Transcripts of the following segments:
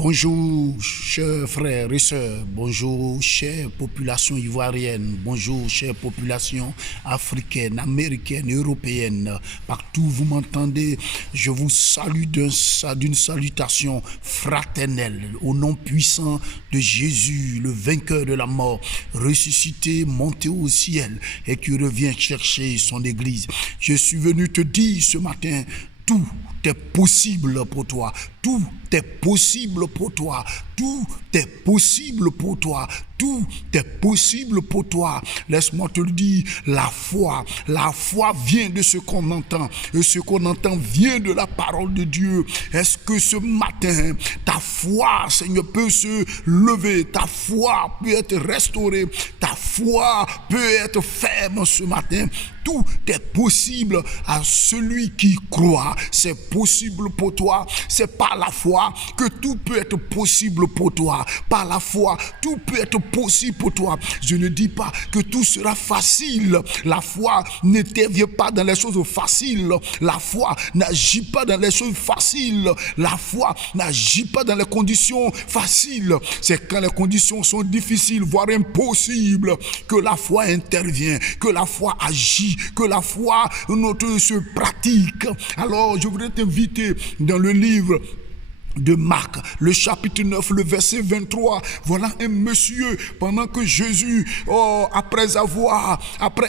Bonjour, chers frères et sœurs. Bonjour, chère population ivoirienne. Bonjour, chère population africaine, américaine, européenne. Partout où vous m'entendez, je vous salue d'une salutation fraternelle. Au nom puissant de Jésus, le vainqueur de la mort, ressuscité, monté au ciel et qui revient chercher son église. Je suis venu te dire ce matin, tout est possible pour toi. Tout est possible pour toi. Tout est possible pour toi. Tout est possible pour toi. Laisse-moi te le dire, la foi vient de ce qu'on entend. Et ce qu'on entend vient de la parole de Dieu. Est-ce que ce matin, ta foi, Seigneur, peut se lever? Ta foi peut être restaurée. Ta foi peut être ferme ce matin. Tout est possible à celui qui croit. C'est possible pour toi. C'est par la foi que tout peut être possible pour toi. Par la foi, tout peut être possible pour toi. Je ne dis pas que tout sera facile. La foi n'intervient pas dans les choses faciles. La foi n'agit pas dans les choses faciles. La foi n'agit pas dans les conditions faciles. C'est quand les conditions sont difficiles, voire impossibles, que la foi intervient, que la foi agit, que la foi se pratique. Alors, je voudrais t'inviter dans le livre de Marc, le chapitre 9, le verset 23. Voilà un monsieur, pendant que Jésus, après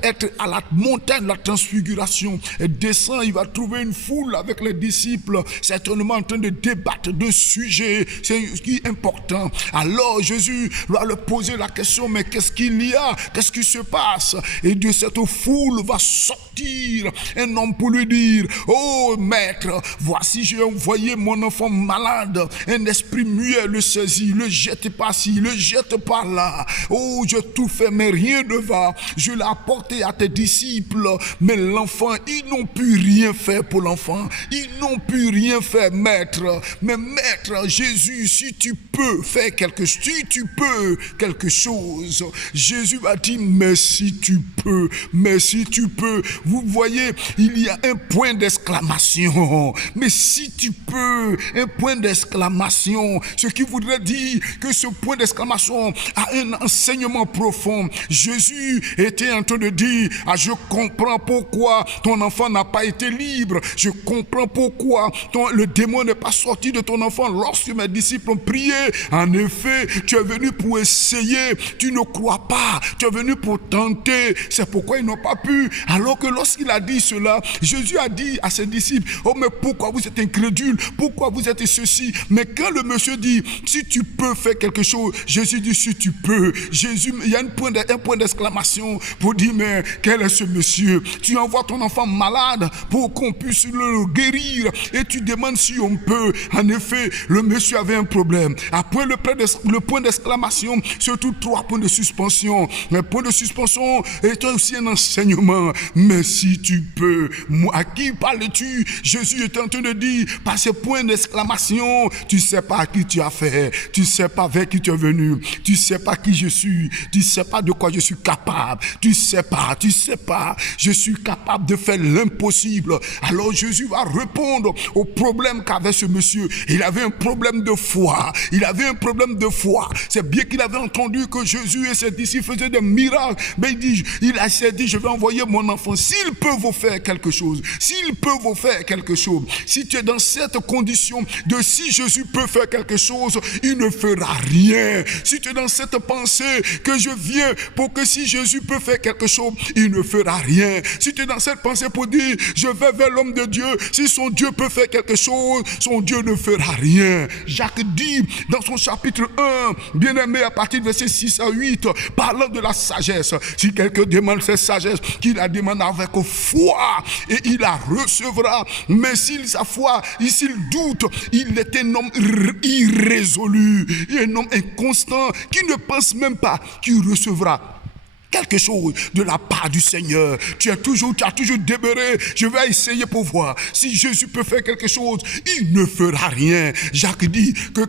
être à la montagne de la transfiguration, descend, il va trouver une foule avec les disciples, certainement en train de débattre d'un sujet qui est important. Alors Jésus va leur poser la question, mais qu'est-ce qu'il y a? Qu'est-ce qui se passe? Et de cette foule va sortir un homme pour lui dire, oh maître, voici j'ai envoyé mon enfant malade. Un esprit muet le saisit, le jette par-ci, le jette par-là. Oh, j'ai tout fait, mais rien ne va. Je l'ai apporté à tes disciples, mais l'enfant, ils n'ont pu rien faire pour l'enfant. Ils n'ont pu rien faire, maître. Mais maître, Jésus, si tu peux faire quelque chose, si tu peux quelque chose, Jésus va dire, mais si tu peux, mais si tu peux. Vous voyez, il y a un point d'exclamation. Mais si tu peux, un point d'exclamation, ce qui voudrait dire que ce point d'exclamation a un enseignement profond. Jésus était en train de dire, je comprends pourquoi ton enfant n'a pas été libre, je comprends pourquoi le démon n'est pas sorti de ton enfant lorsque mes disciples ont prié. En effet, tu es venu pour essayer, tu ne crois pas, tu es venu pour tenter, c'est pourquoi ils n'ont pas pu. Alors que lorsqu'il a dit cela, Jésus a dit à ses disciples, oh mais pourquoi vous êtes incrédules, pourquoi vous êtes ceci? Mais quand le monsieur dit, si tu peux faire quelque chose, Jésus dit, si tu peux. Jésus, il y a un point d'exclamation pour dire, mais quel est ce monsieur? Tu envoies ton enfant malade pour qu'on puisse le guérir et tu demandes si on peut. En effet, le monsieur avait un problème. Après le point d'exclamation, surtout 3 points de suspension. Le point de suspension est aussi un enseignement. Mais si tu peux, à qui parles-tu? Jésus est en train de dire, par ce point d'exclamation, tu sais pas à qui tu as fait, tu sais pas vers qui tu es venu, tu sais pas qui je suis, tu sais pas de quoi je suis capable, tu sais pas, je suis capable de faire l'impossible. Alors Jésus va répondre au problème qu'avait ce monsieur. Il avait un problème de foi, c'est bien qu'il avait entendu que Jésus et ses disciples faisaient des miracles, mais il s'est dit, je vais envoyer mon enfant, s'il peut vous faire quelque chose, si tu es dans cette condition de si Jésus peut faire quelque chose, il ne fera rien. Si tu es dans cette pensée que je viens pour que si Jésus peut faire quelque chose, il ne fera rien. Si tu es dans cette pensée pour dire, je vais vers l'homme de Dieu, si son Dieu peut faire quelque chose, son Dieu ne fera rien. Jacques dit dans son chapitre 1, bien-aimé, à partir de verset 6 à 8, parlant de la sagesse, si quelqu'un demande cette sagesse, qu'il la demande avec foi et il la recevra. Mais s'il sa foi, s'il doute, il est un homme irrésolu, un homme inconstant qui ne pense même pas qu'il recevra. quelque chose de la part du Seigneur. Tu as toujours demeuré. Je vais essayer pour voir si Jésus peut faire quelque chose. Il ne fera rien. Jacques dit que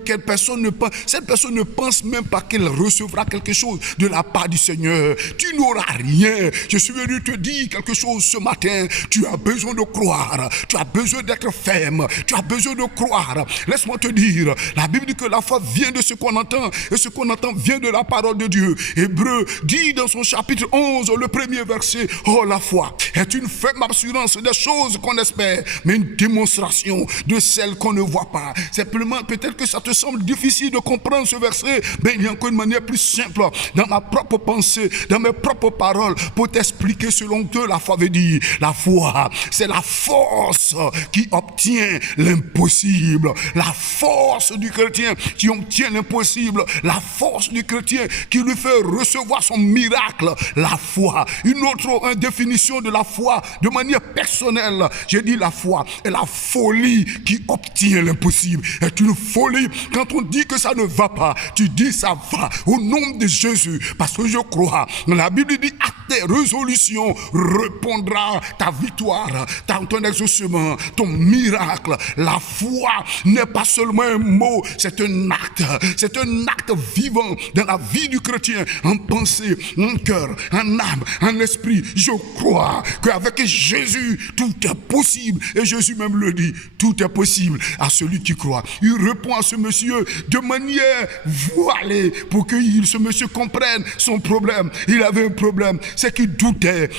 cette personne ne pense même pas qu'elle recevra quelque chose de la part du Seigneur. Tu n'auras rien. Je suis venu te dire quelque chose ce matin. Tu as besoin de croire. Tu as besoin d'être ferme. Tu as besoin de croire. Laisse-moi te dire, la Bible dit que la foi vient de ce qu'on entend, et ce qu'on entend vient de la parole de Dieu. Hébreu dit dans son chapitre 11, le premier verset, oh, la foi est une ferme assurance des choses qu'on espère, mais une démonstration de celles qu'on ne voit pas. Simplement, peut-être que ça te semble difficile de comprendre ce verset, mais il y a encore une manière plus simple, dans ma propre pensée, dans mes propres paroles, pour t'expliquer selon que la foi veut dire. La foi, c'est la force qui obtient l'impossible. La force du chrétien qui obtient l'impossible. La force du chrétien qui lui fait recevoir son miracle. La foi. Une autre définition de la foi de manière personnelle. J'ai dit la foi est la folie qui obtient l'impossible. C'est une folie. Quand on dit que ça ne va pas, tu dis ça va. Au nom de Jésus. Parce que je crois. La Bible dit à tes résolutions répondra ta victoire, ton exaucement, ton miracle. La foi n'est pas seulement un mot, c'est un acte. C'est un acte vivant dans la vie du chrétien, en pensée, en cœur, en âme, en esprit. Je crois qu'avec Jésus, tout est possible. Et Jésus même le dit, tout est possible à celui qui croit. Il répond à ce monsieur de manière voilée pour que ce monsieur comprenne son problème. Il avait un problème, c'est qu'il doutait.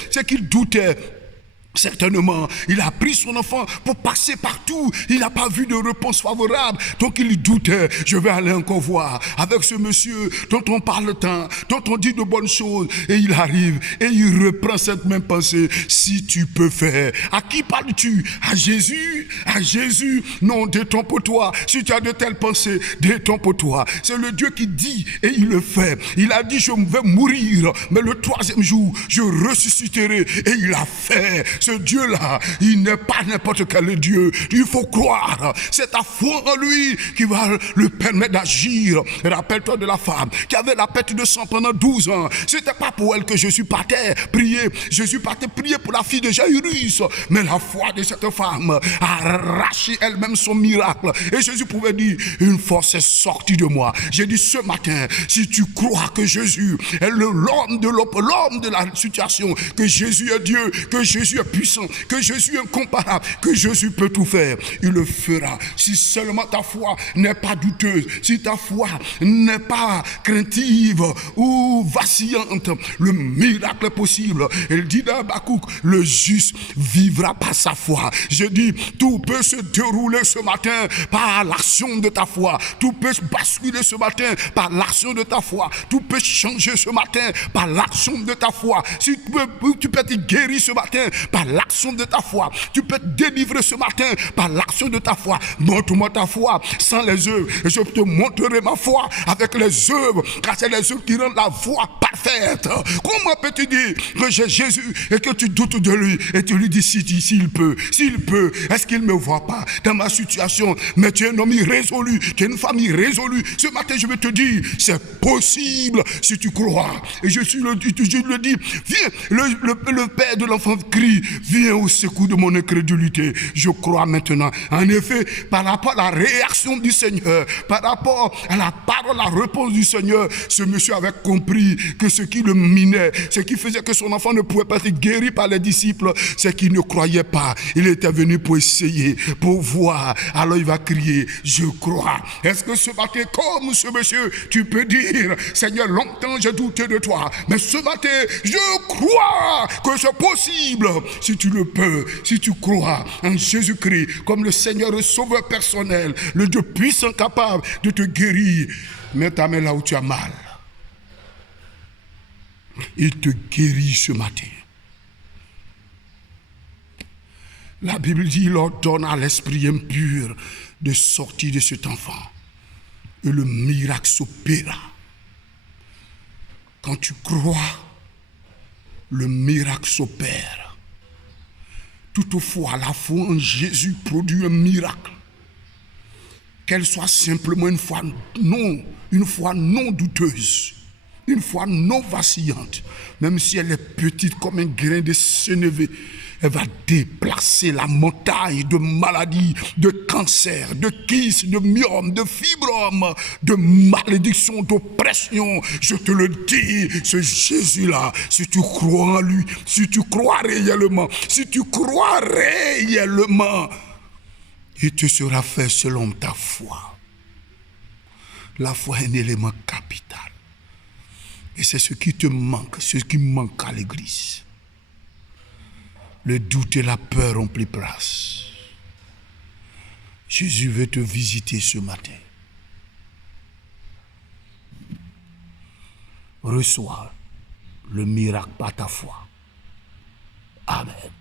Certainement, il a pris son enfant pour passer partout. Il n'a pas vu de réponse favorable. Donc il doutait. Je vais aller encore voir avec ce monsieur dont on parle tant, dont on dit de bonnes choses. Et il arrive et il reprend cette même pensée. Si tu peux faire. À qui parles-tu? À Jésus? À Jésus? Non, détrompe-toi. Si tu as de telles pensées, détrompe-toi. C'est le Dieu qui dit et il le fait. Il a dit je vais mourir, mais le troisième jour, je ressusciterai. Et il a fait. Ce Dieu-là, il n'est pas n'importe quel Dieu. Il faut croire. C'est ta foi en lui qui va lui permettre d'agir. Rappelle-toi de la femme qui avait la perte de sang pendant 12 ans. C'était pas pour elle que Jésus partait prier. Jésus partait prier pour la fille de Jairus. Mais la foi de cette femme a arraché elle-même son miracle. Et Jésus pouvait dire, une force est sortie de moi. J'ai dit ce matin, si tu crois que Jésus est l'homme de la situation, que Jésus est Dieu, que Jésus est puissant, que Jésus est incomparable, que Jésus peut tout faire, il le fera. Si seulement ta foi n'est pas douteuse, si ta foi n'est pas craintive ou vacillante, le miracle est possible. Il dit dans Habakkuk, le juste vivra par sa foi. Je dis, tout peut se dérouler ce matin par l'action de ta foi. Tout peut basculer ce matin par l'action de ta foi. Tout peut changer ce matin par l'action de ta foi. Si tu peux être guéri ce matin par l'action de ta foi. Tu peux te délivrer ce matin par l'action de ta foi. Montre-moi ta foi sans les œuvres. Et je te montrerai ma foi avec les œuvres. Car c'est les œuvres qui rendent la foi parfaite. Comment peux-tu dire que j'ai Jésus et que tu doutes de lui et tu lui dis s'il peut, est-ce qu'il ne me voit pas dans ma situation? Mais tu es un homme irrésolu, tu es une femme irrésolue. Ce matin je vais te dire, c'est possible si tu crois. Et je le dis, viens, le père de l'enfant crie, viens au secours de mon incrédulité. Je crois maintenant. En effet, par rapport à la réaction du Seigneur, par rapport à la parole, la réponse du Seigneur, ce monsieur avait compris que ce qui le minait, ce qui faisait que son enfant ne pouvait pas être guéri par les disciples, c'est qu'il ne croyait pas. Il était venu pour essayer, pour voir. Alors il va crier, je crois. Est-ce que ce matin, comme ce monsieur, tu peux dire, Seigneur, longtemps j'ai douté de toi, mais ce matin, je crois que c'est possible. Si tu le peux, si tu crois en Jésus-Christ comme le Seigneur et Sauveur personnel, le Dieu puissant capable de te guérir, mets ta main là où tu as mal. Il te guérit ce matin. La Bible dit, il ordonne à l'esprit impur de sortir de cet enfant. Et le miracle s'opéra. Quand tu crois, le miracle s'opère. Toutefois, la foi en Jésus produit un miracle. Qu'elle soit simplement une foi non douteuse, une foi non vacillante, même si elle est petite comme un grain de sénévé, elle va déplacer la montagne de maladies, de cancer, de kyste, de myome, de fibrome, de malédiction, d'oppression. Je te le dis, ce Jésus-là, si tu crois en lui, si tu crois réellement, il te sera fait selon ta foi. La foi est un élément capital. Et c'est ce qui te manque, ce qui manque à l'église. Le doute et la peur ont pris place. Jésus veut te visiter ce matin. Reçois le miracle par ta foi. Amen.